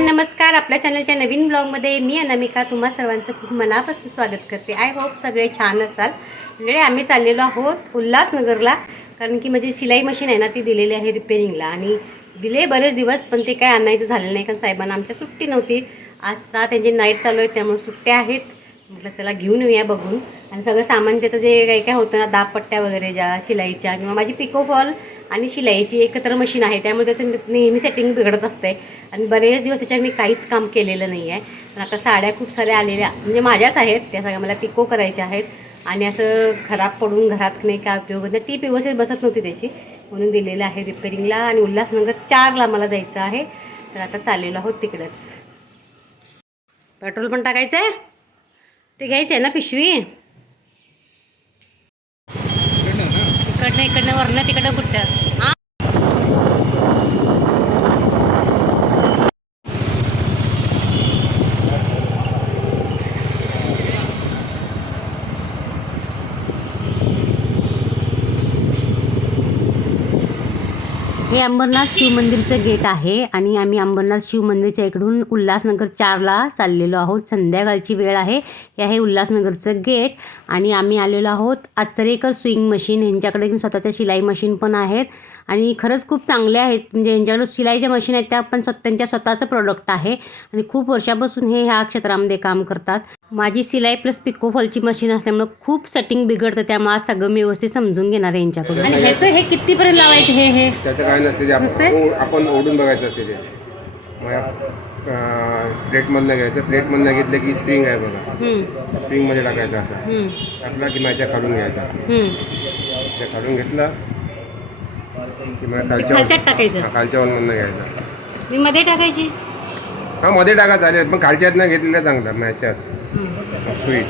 नमस्कार. आपल्या चॅनलच्या नवीन ब्लॉगमध्ये मी अनामिका. तुम्हा सर्वांचं खूप मनापासून स्वागत करते. आय होप सगळे छान असाल. म्हणजे आम्ही चाललेलो आहोत उल्हासनगरला. कारण की माझी शिलाई मशीन आहे ना ती दिलेली आहे रिपेरिंगला आणि दिले बरेच दिवस पण ते काय आणायचं झालं नाही. कारण साहेबांना आमच्या सुट्टी नव्हती. आता त्यांची नाईट चालू आहे त्यामुळे सुट्ट्या आहेत. म्हटलं त्याला घेऊन येऊया बघून. आणि सगळं सामान त्याचं जे काही काय होतं ना दाबपट्ट्या वगैरे ज्या शिलाईच्या किंवा माझी पिकोफॉल आणि शिलाईची एकत्र मशीन आहे त्यामुळे त्याचं नेहमी सेटिंग बिघडत असते. आणि बरेच दिवस त्याच्यावर मी काहीच काम केलेलं नाही आहे पण आता साड्या खूप साऱ्या आलेल्या म्हणजे माझ्याच आहेत त्या सगळ्या मला पिको करायच्या आहेत. आणि असं खराब पडून घरात नाही काय उपयोग नाही. ती व्यवस्थित बसत नव्हती त्याची. म्हणून दिलेलं आहे रिपेरिंगला आणि उल्हासनगर चारला मला जायचं आहे. तर आता चाललेलो आहोत तिकडंच. पेट्रोल पण टाकायचं आहे ते घ्यायचं आहे ना पिशवी? इकडनं इकडनं वरनं तिकडं कुठं? हे अंबरनाथ शिवमंदिरचं गेट आहे आणि आम्ही अंबरनाथ शिवमंदिरच्या इकडून उल्हासनगर चारला चाललेलो आहोत. संध्याकाळची वेळ आहे. हे आहे उल्हासनगरचं गेट आणि आम्ही आलेलो आहोत. आचरेकर स्विंग मशीन यांच्याकडे स्वतःच्या शिलाई मशीन पण आहेत. आणि खरंच खूप चांगले आहेत. म्हणजे यांच्याकडे शिलाईच्या मशीन आहेत त्या पण स्वतः त्यांच्या स्वतःचं प्रोडक्ट आहे. आणि खूप वर्षापासून हे ह्या क्षेत्रामध्ये काम करतात. माझी सिलाई प्लस पिको फॉलची मशीन असल्यामुळं खूप सेटिंग बिघडतं. त्यामुळे आज सगळं मी व्यवस्थित समजून घेणार आहे यांच्याकडून. आणि ह्याचं हे कितीपर्यंत लावायचं? हे हे. त्याचं काय नसते? आपण ओढून बघायचं असते ते. प्लेटमधनं घ्यायचं. प्लेटमधनं घेतलं की स्प्रिंग आहे बघा. हम्म, स्प्रिंगमध्ये टाकायचं असा. टाकला की माझ्या काढून घ्यायचा. काढून घेतला. की मग खालच्या खालच्यात टाकायचं? हा, खालच्या वनमधनं घ्यायचा. मी मध्ये टाकायची? हा मध्ये टाका चालेल. पण खालच्यात नाही घेतलेलं चांगलं मॅच्यात हम्म. सुईत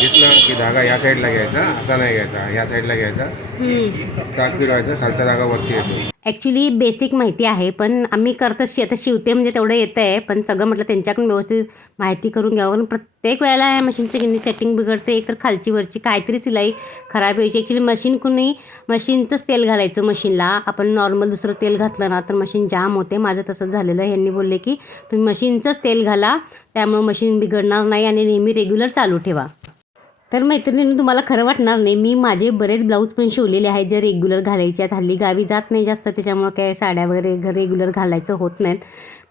घेतलं की धागा या साईडला घ्यायचा असा नाही घ्यायचा. या साईडला घ्यायचा. चाक फिरवायचं खालचा धागा वरती येतो. ॲक्च्युली बेसिक माहिती आहे पण आम्ही करतच शि आता शिवते म्हणजे तेवढं येतं आहे पण सगळं म्हटलं त्यांच्याकडून व्यवस्थित माहिती करून घ्यावं कारण प्रत्येक वेळेला या मशीनचं किती सेटिंग बिघडते एक तर खालची वरची काहीतरी सिलाई खराब यायची. ॲक्च्युली मशीन कुणी मशीनचंच तेल घालायचं मशीनला आपण नॉर्मल दुसरं तेल घातलं ना तर मशीन जाम होते. माझं तसंच झालेलं आहे. यांनी बोलले की तुम्ही मशीनचंच तेल घाला त्यामुळं मशीन बिघडणार नाही आणि नेहमी रेग्युलर चालू ठेवा. तर मैत्रिणींनी तुम्हाला खरं वाटणार नाही मी माझे बरेच ब्लाऊज पण शिवलेले आहेत जे रेग्युलर घालायचे आहेत. हल्ली गावी जात नाही जास्त त्याच्यामुळं काय साड्या वगैरे घर रेग्युलर घालायचं होत नाहीत.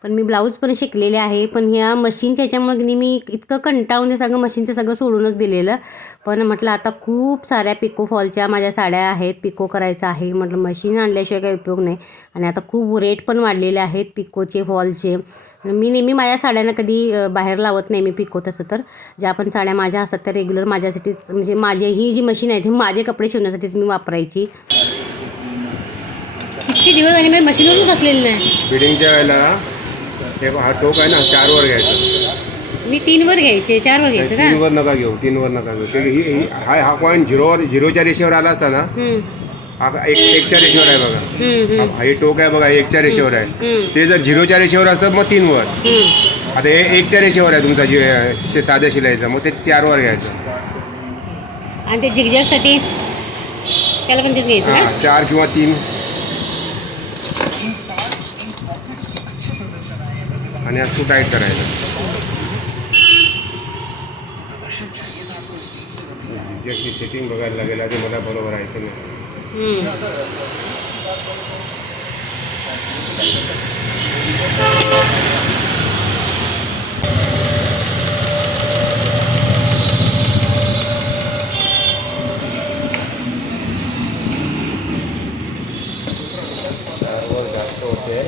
पण मी ब्लाऊज पण शिकलेले आहे पण ह्या मशीनच्या ह्याच्यामुळे मी इतकं कंटाळून ते सगळं मशीनचं सगळं सोडूनच दिलेलं. पण म्हटलं आता खूप साऱ्या पिको फॉलच्या माझ्या साड्या आहेत पिको करायचं आहे. म्हटलं मशीन आणल्याशिवाय काही उपयोग नाही. आणि आता खूप रेट पण वाढलेले आहेत पिकोचे फॉलचे मी नेहमी माझ्या साड्यांना कधी बाहेर लावत नाही मी पिको तसं तर. ज्या पण साड्या माझ्या असतात त्या रेग्युलर माझ्यासाठीच म्हणजे माझी ही जी मशीन आहे ती माझे कपडे शिवण्यासाठीच मी वापरायची. किती दिवस आणि मी मशीनवरून बसलेली नाही. फिडिंगच्या वेळेला हे हा टोक आहे ना चारवर घ्यायचा. मी तीनवर घ्यायचे चारवर घ्यायचं का? तीनवर नका घेऊ तीनवर नका घेऊ. ते ही ही- हा हा पॉईंट झिरोवर झिरोच्या रेषेवर आला असता ना हम्म, एक एकच्या रेषेवर आहे बघा. हा- हे टोक आहे बघा हे एकच्या रेषेवर आहे. ते जर झिरोच्या रेषेवर असतं मग तीनवर. आता हे एकच्या रेषेवर आहे तुमचा जे साध्या शिलाईचा मग ते चारवर घ्यायचं. आणि ते झिगझॅगसाठी त्याला पण तेच घ्यायचं का? हा, चार किंवा तीन. आणि असं टाईट करायचं? झिगझॅगची सेटिंग बघायला लागेल आधी मला बरोबर आहे की नाही हम्म. चारवर जास्त होते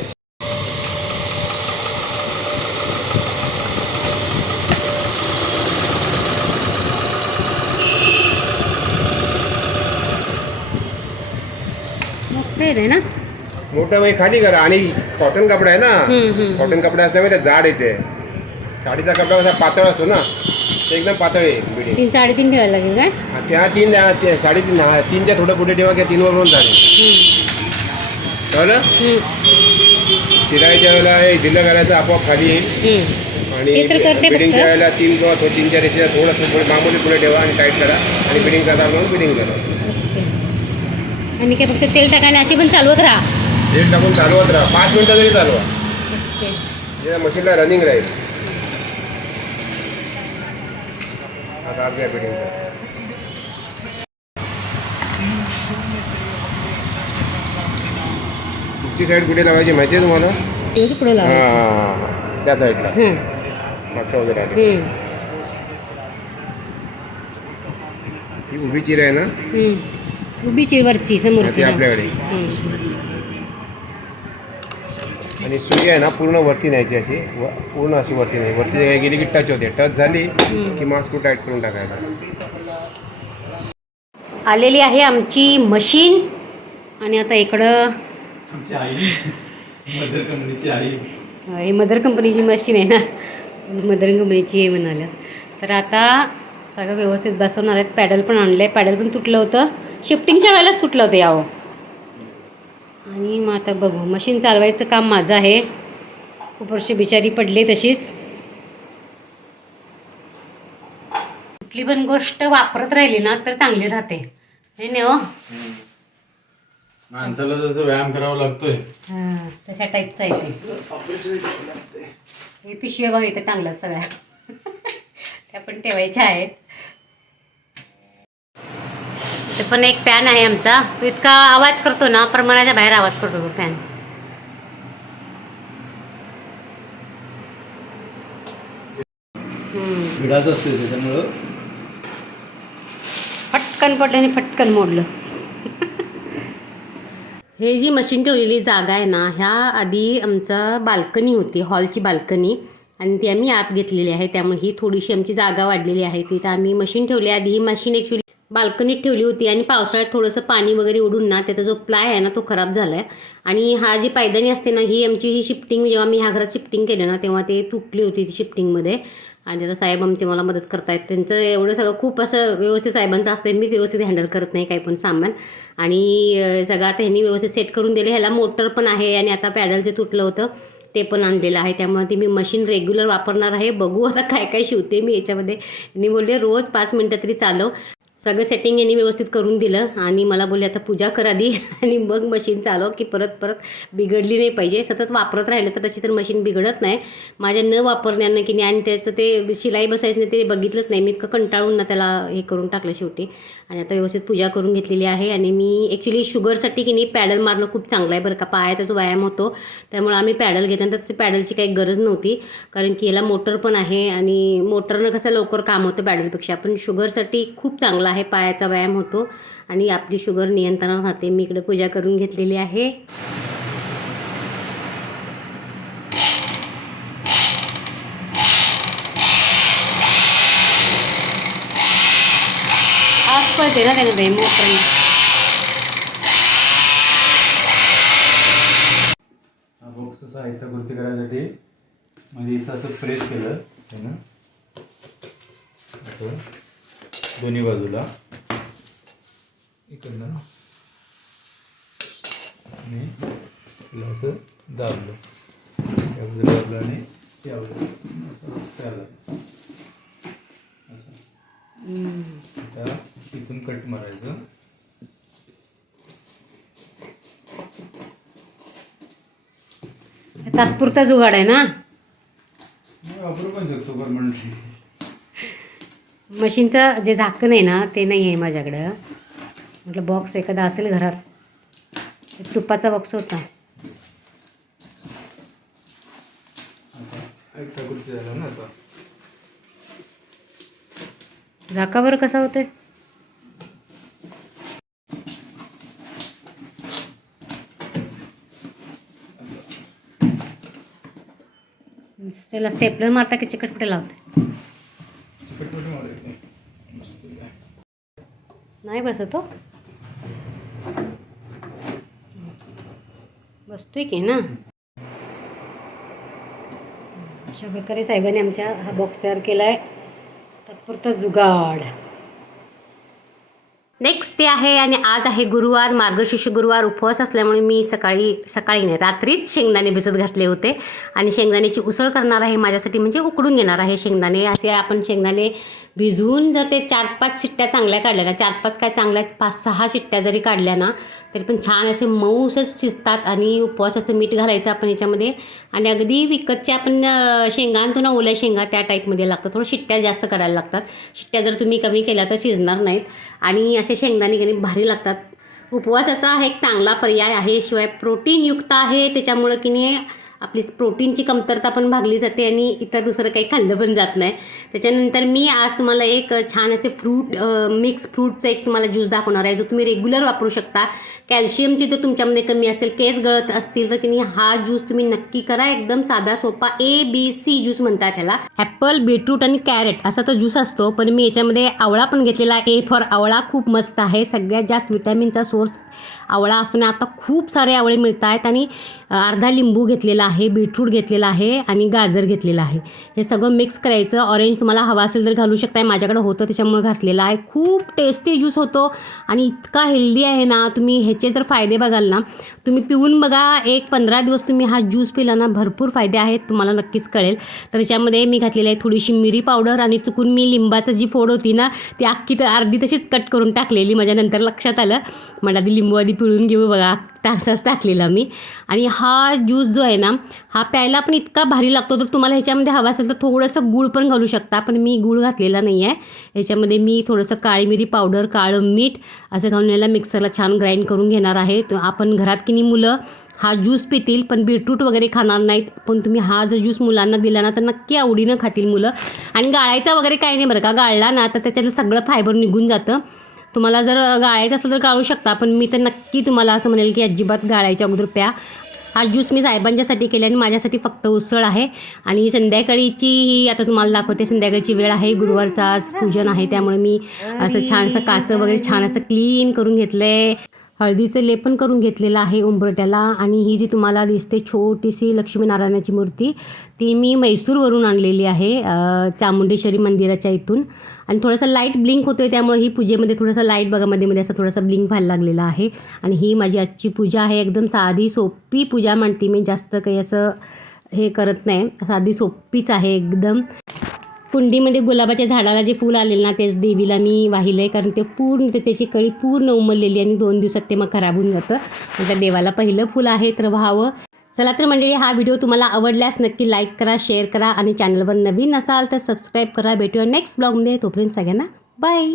मोठं आहे ना? मोठं म्हणजे खाली करा. आणि कॉटन कपडा आहे ना. कॉटन कपडा असल्यामुळे ते जाड येते. साडीचा कपडा कसा पातळ असतो ना? ते एकदम पातळ आहे तीन साडेतीन ठेवायला लागेल काय? त्या तीन त्या साडेतीन हा, तीनच्या थोडं पुढे ठेवा किंवा तीनवर पण चालेल हम्म, कळलं? हम्म, शिलाईच्या वेळेला हे ढिलं करायचं आपोआप खाली येईल. हम्म. आणि ते तर करते बिडिंगच्या फक्त. वेळेला तीन किंवा थो- तीनच्या रेषेच्या थोडंसं पुढे मामूली पुढे ठेवा आणि टाईट करा. आणि बिडिंगचा दाब म्हणून बिडिंग करा. ओके. आणि काय फक्त तेल टाकायला अशी पण चालवत राहा. रेट टाकून चालवत राहा. पाच मिनटं तरी चालवा. ओके. या मशीनला रनिंग राहील. आता आपल्या फिटिंगचा तुमची साईड कुठे लावायची माहिती आहे तुम्हाला? पुढे हां लावायचं. हां हां. त्या साईडला हं, मागच्या वगैरे आले हं, ही उभी चिर आहे ना. उभी चिरवरची समोरची आपल्याकडे. हं. आणि सुरी आहे ना पूर्ण वरती न्यायची अशी. व- पूर्ण अशी वरती नाही वरती काय गेली की टच होते. टच झाली की मास्क टाईट करून टाकायचा? आलेली आहे आमची मशीन. आणि आता इकडं आमची आई. मदर कंपनीची आई. हे मदर कंपनीची मशीन आहे ना. मदर कंपनीची आहे म्हणालं तर आता सगळं व्यवस्थित बसवणार आहेत. पॅडल पण आणलं आहे पॅडल पण तुटलं होतं. शिफ्टिंगच्या वेळेलाच तुटलं होतं यावं? आणि मग आता बघू. मशीन चालवायचं काम माझं आहे. खूप वर्ष बिचारी पडले तशीच. कुठली पण गोष्ट वापरत राहिली ना तर चांगली राहते. हे नाही हो? माणसाला जसं व्यायाम करावा लागतोय. हां तशा टाईपचं आहे ते. हे पिशव्या बघा इथे टांगल्यात सगळ्या. त्या पण ठेवायच्या आहेत इथे पण एक फॅन आहे आमचा. तो इतका आवाज करतो ना प्रमाणाच्या बाहेर आवाज करतो तो फॅन असते त्याच्यामुळं. आणि फटकन मोडलं. हे जी मशीन ठेवलेली जागा आहे ना ह्या आधी आमचा बाल्कनी होती हॉलची बाल्कनी. आणि ती आम्ही आत घेतलेली आहे त्यामुळे ही थोडीशी आमची जागा वाढलेली आहे. तिथं आम्ही मशीन ठेवली आधी ही मशीन ॲक्च्युली बाल्कनीत ठेवली होती आणि पावसाळ्यात थोडंसं पाणी वगैरे उडून ना त्याचा जो प्लाय आहे ना तो खराब झाला आहे आणि हा जी पायदानी असते ना ही आमची जी शिफ्टिंग जेव्हा मी ह्या घरात शिफ्टिंग केलं ना तेव्हा ते तुटली होती ती शिफ्टिंगमध्ये आणि आता साहेब आमचे मला मदत करतायत. त्यांचं एवढं सगळं खूप असं व्यवस्थित साहेबांचं असतं मीच व्यवस्थित हँडल करत नाही काही पण सामान. आणि सगळं आता ह्यांनी व्यवस्थित सेट करून दिले. ह्याला मोटर पण आहे आणि आता पॅडल जे तुटलं होतं ते पण आणलेलं आहे. त्यामुळे ती मी मशीन रेग्युलर वापरणार आहे. बघू आता काय काय शिवते मी याच्यामध्ये. मी बोलले रोज पाच मिनटं तरी चालव. सगळं सेटिंग यांनी व्यवस्थित करून दिलं आणि मला बोलले आता पूजा करा आधी आणि मग मशीन चालव की परत परत बिघडली नाही पाहिजे. सतत वापरत राहिलं तर तशी तर मशीन बिघडत नाही. माझ्या न वापरण्यानं की नाही आणि त्याचं ते शिलाई बसायचं नाही ते बघितलंच नाही. मी इतकं कंटाळून ना त्याला हे करून टाकलं शेवटी. आणि आता व्यवस्थित पूजा करून घेतलेली आहे. आणि मी ॲक्च्युली शुगरसाठी की नाही पॅडल मारणं खूप चांगलं आहे बरं का. पायाचा जो व्यायाम होतो. त्यामुळे आम्ही पॅडल घेताना त्याची पॅडलची काही गरज नव्हती. कारण की याला मोटर पण आहे आणि मोटरनं कसं लवकर काम होतं पॅडलपेक्षा पण शुगरसाठी खूप चांगलं चांगला आहे पायाचा व्यायाम होतो आणि आपली शुगर नियंत्रणात राहते. मी इकडे पूजा करून घेतलेली आहे. आज ना त्याने बाई मोटर हा बॉक्स साहित्य कृती करायसाठी म्हणजे इथं असं प्रेस केलं त्यानं. असं. दोन्ही बाजूला. इकडनं. आणि तिला असं दाबलं. या बाजूला दाबलं आणि या बाजूला असं त्याला. असं. आता इथून कट मारायचं. तात्पुरता जुगाड आहे ना? नाही, वापरू पण शकतो परमनंटली मशीनचं जे झाकण आहे ना ते नाही आहे माझ्याकडं. म्हटलं बॉक्स एखादा असेल घरात तुपाचा बॉक्स होता. झाकावर कसा होतोय? त्याला स्टेपलर मारता की चिकटपटे लावते चिकटपटी मारायची मस्त आहे. नाही बसत हो. बसतोय की ना? अशा प्रकारे साहेबांनी आमच्या हा बॉक्स तयार केला आहे तात्पुरता जुगाड. नेक्स्ट ते आहे आणि आज आहे गुरुवार मार्गशीर्ष गुरुवार उपवास असल्यामुळे मी सकाळी सकाळी नाही रात्रीच शेंगदाणे भिजत घातले होते. आणि शेंगदाण्याची उसळ करणार आहे माझ्यासाठी म्हणजे उकडून घेणार आहे शेंगदाणे. असे आपण शेंगदाणे भिजवून जर ते चार पाच शिट्ट्या चांगल्या काढल्या ना चार पाच काय चांगल्या पाच सहा शिट्ट्या जरी काढल्या ना तरी पण छान असे मऊसच शिजतात आणि उपवासाचं मीठ घालायचं आपण याच्यामध्ये. आणि अगदी विकतच्या आपण शेंगांतून शेंगा आणतो ना ओल्या शेंगा त्या टाईपमध्ये लागतात. थोडं शिट्ट्या जास्त करायला लागतात. शिट्ट्या जर तुम्ही कमी केल्या तर शिजणार नाहीत. आणि असे शेंगदाणे गणित भारी लागतात. उपवासाचा हा एक चांगला पर्याय आहे. शिवाय प्रोटीनयुक्त आहे. त्याच्यामुळं की नाही आपली प्रोटीनची कमतरता पण भागली जाते आणि इतर दुसरं काही खाल्लं पण जात नाही. त्याच्यानंतर मी आज तुम्हाला एक छान असे फ्रूट मिक्स फ्रूटचं एक तुम्हाला ज्यूस दाखवणार आहे जो तुम्ही रेग्युलर वापरू शकता. कॅल्शियमची जर तुमच्यामध्ये कमी असेल केस गळत असतील तर तुम्ही हा ज्यूस तुम्ही नक्की करा. एकदम साधा सोपा ए बी सी ज्यूस म्हणतात ह्याला. ॲपल बीटरूट आणि कॅरेट असा तो ज्यूस असतो पण मी याच्यामध्ये आवळा पण घेतलेला ए फॉर आवळा खूप मस्त आहे. सगळ्यात जास्त विटॅमिनचा सोर्स आवळा असतो आणि आता खूप सारे आवळे मिळत आहेत आणि अर्धा लिंबू घेतलेला आहे बीटरूट घेतलेला आहे आणि गाजर घेतलेलं आहे. हे सगळं मिक्स करायचं. ऑरेंज तुम्हाला हवा असेल तर घालू शकताय. माझ्याकडे होतं त्याच्यामुळे घातलेलं आहे. खूप टेस्टी ज्यूस होतो आणि इतका हेल्दी आहे ना तुम्ही ह्याचे जर फायदे बघाल ना तुम्ही पिऊन बघा एक पंधरा दिवस तुम्ही हा ज्यूस पिला ना भरपूर फायदे आहेत तुम्हाला नक्कीच कळेल. तर त्याच्यामध्ये मी घातलेली आहे थोडीशी मिरी पावडर आणि चुकून मी लिंबाचं जी फोड होती ना ती अख्खी तर अर्धी तशीच कट करून टाकलेली माझ्या नंतर लक्षात आलं. म्हणजे आधी लिंबू आधी पिळून घेऊ बघा टाकसाच टाकलेला मी. आणि हा ज्यूस जो आहे ना हा प्यायला पण इतका भारी लागतो तर तुम्हाला ह्याच्यामध्ये हवा असेल तर थोडंसं गूळ पण घालू शकता पण मी गूळ घातलेला नाही आहे ह्याच्यामध्ये मी थोडंसं काळी मिरी पावडर काळं मीठ असं घालून याला मिक्सरला छान ग्राइंड करून घेणार आहे. आपण घरात की नाही मुलं हा ज्यूस पितील पण बीटरूट वगैरे खाणार नाहीत. पण तुम्ही हा जर ज्यूस मुलांना दिला ना तर नक्की आवडीनं खातील मुलं. आणि गाळायचा वगैरे काही नाही बरं का. गाळला ना तर त्याच्यातलं सगळं फायबर निघून जातं. तुम्हाला जर गाळायचं असेल तर गाळू शकता पण मी तर नक्की तुम्हाला असं म्हणेल की अजिबात गाळायच्या अगोदर प्या. हा ज्यूस मी साहेबांच्यासाठी केला आणि माझ्यासाठी फक्त उसळ आहे. आणि संध्याकाळीची ही आता तुम्हाला दाखवते संध्याकाळची वेळ आहे. गुरुवारचा आज पूजन आहे त्यामुळे मी असं छानसं कासं वगैरे छान असं क्लीन करून घेतलं आहे हळदीचं लेपन करून घेतलेलं आहे उंबरट्याला आणि ही जी तुम्हाला दिसते छोटीशी लक्ष्मीनारायणाची मूर्ती ती मी मैसूरवरून आणलेली आहे चामुंडेश्वरी मंदिराच्या इथून. आणि थोडंसं लाइट ब्लिंक होतो आहे त्यामुळे ही पूजेमध्ये थोडंसं लाइट बघा मध्ये मध्ये असं थोडंसं ब्लिंक व्हायला लागलेला आहे. आणि ही माझी आजची पूजा आहे एकदम साधी सोपी पूजा म्हणते मी जास्त काही असं हे करत नाही. साधी सोपीच आहे एकदम. कुंडीमध्ये गुलाबाच्या झाडाला जे फूल आलेलं ना तेच देवीला मी वाहिलं आहे कारण ते पूर्ण ते त्याची कळी पूर्ण उमललेली आणि दोन दिवसात ते मग खराब होऊन जातं. त्या देवाला पहिलं फुल आहे तर व्हावं. चला तर मंडळी हा व्हिडिओ तुम्हाला आवडल्यास नक्की लाईक करा शेअर करा आणि चॅनलवर नवीन असाल तर सबस्क्राईब करा. भेटूया नेक्स्ट ब्लॉगमध्ये तोपर्यंत सगळ्यांना बाय